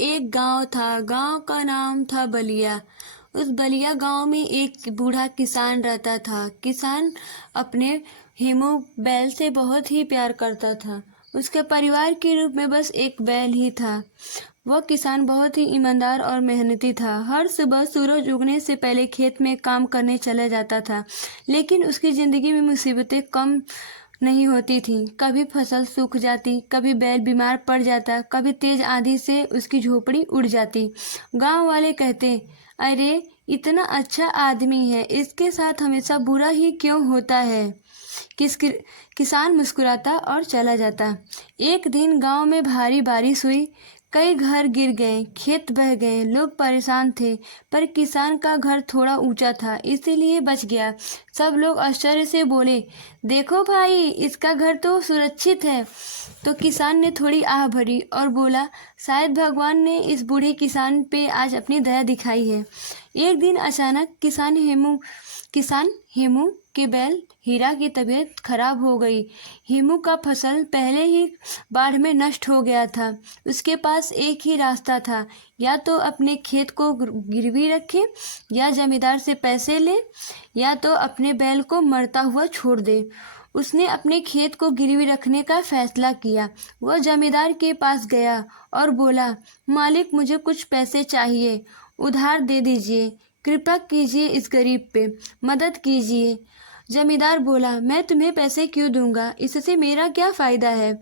एक गांव था। गांव का नाम था बलिया। उस बलिया गांव में एक बूढ़ा किसान रहता था। किसान अपने हेमू बैल से बहुत ही प्यार करता था। उसके परिवार के रूप में बस एक बैल ही था। वह किसान बहुत ही ईमानदार और मेहनती था। हर सुबह सूरज उगने से पहले खेत में काम करने चला जाता था। लेकिन उसकी जिंदगी में मुसीबतें कम नहीं होती थी। कभी फसल सूख जाती, कभी बैल बीमार पड़ जाता, कभी तेज आंधी से उसकी झोपड़ी उड़ जाती। गांव वाले कहते, अरे इतना अच्छा आदमी है, इसके साथ हमेशा बुरा ही क्यों होता है। किसान मुस्कुराता और चला जाता। एक दिन गांव में भारी बारिश हुई। कई घर गिर गए, खेत बह गए, लोग परेशान थे। पर किसान का घर थोड़ा ऊंचा था, इसीलिए बच गया। सब लोग आश्चर्य से बोले, देखो भाई, इसका घर तो सुरक्षित है। तो किसान ने थोड़ी आह भरी और बोला, शायद भगवान ने इस बूढ़े किसान पे आज अपनी दया दिखाई है। एक दिन अचानक किसान हेमू के बैल हीरा की तबीयत खराब हो गई। हेमू का फसल पहले ही बाढ़ में नष्ट हो गया था। उसके पास एक ही रास्ता था, या तो अपने खेत को गिरवी रखे, या जमींदार से पैसे ले, या तो अपने बैल को मरता हुआ छोड़ दे। उसने अपने खेत को गिरवी रखने का फैसला किया। वह जमींदार के पास गया और बोला, मालिक, मुझे कुछ पैसे चाहिए, उधार दे दीजिए। कृपा कीजिए, इस गरीब पे मदद कीजिए। जमींदार बोला, मैं तुम्हें पैसे क्यों दूंगा, इससे मेरा क्या फ़ायदा है।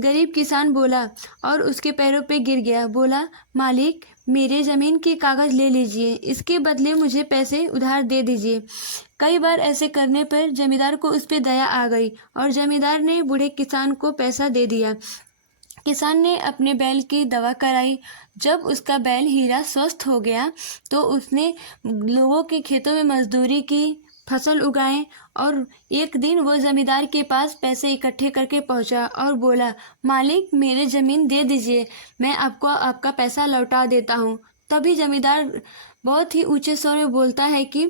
गरीब किसान बोला और उसके पैरों पे गिर गया। बोला, मालिक, मेरे ज़मीन के कागज़ ले लीजिए, इसके बदले मुझे पैसे उधार दे दीजिए। कई बार ऐसे करने पर जमींदार को उस पर दया आ गई और जमींदार ने बूढ़े किसान को पैसा दे दिया। किसान ने अपने बैल की दवा कराई। जब उसका बैल हीरा स्वस्थ हो गया तो उसने लोगों के खेतों में मजदूरी की, फसल उगाए, और एक दिन वो जमींदार के पास पैसे इकट्ठे करके पहुंचा और बोला, मालिक, मेरे ज़मीन दे दीजिए, मैं आपको आपका पैसा लौटा देता हूँ। तभी जमींदार बहुत ही ऊंचे स्वर में बोलता है कि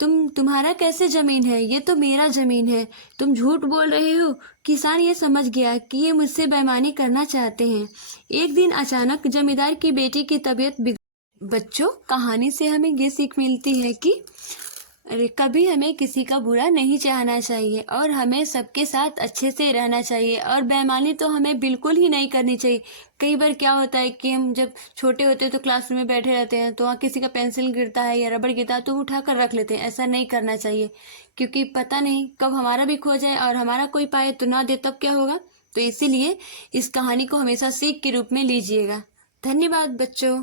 तुम्हारा कैसे ज़मीन है, ये तो मेरा ज़मीन है, तुम झूठ बोल रहे हो। किसान ये समझ गया कि ये मुझसे बेईमानी करना चाहते हैं। एक दिन अचानक जमींदार की बेटी की तबीयत बिगड़। बच्चों, कहानी से हमें ये सीख मिलती है कि कभी हमें किसी का बुरा नहीं चाहना चाहिए और हमें सबके साथ अच्छे से रहना चाहिए, और बेईमानी तो हमें बिल्कुल ही नहीं करनी चाहिए। कई बार क्या होता है कि हम जब छोटे होते हैं तो क्लासरूम में बैठे रहते हैं, तो वहाँ किसी का पेंसिल गिरता है या रबड़ गिरता है तो उठा कर रख लेते हैं। ऐसा नहीं करना चाहिए, क्योंकि पता नहीं कब हमारा भी खो जाए और हमारा कोई पाए तो ना दे, तब क्या होगा। तो इसीलिए इस कहानी को हमेशा सीख के रूप में लीजिएगा। धन्यवाद बच्चों।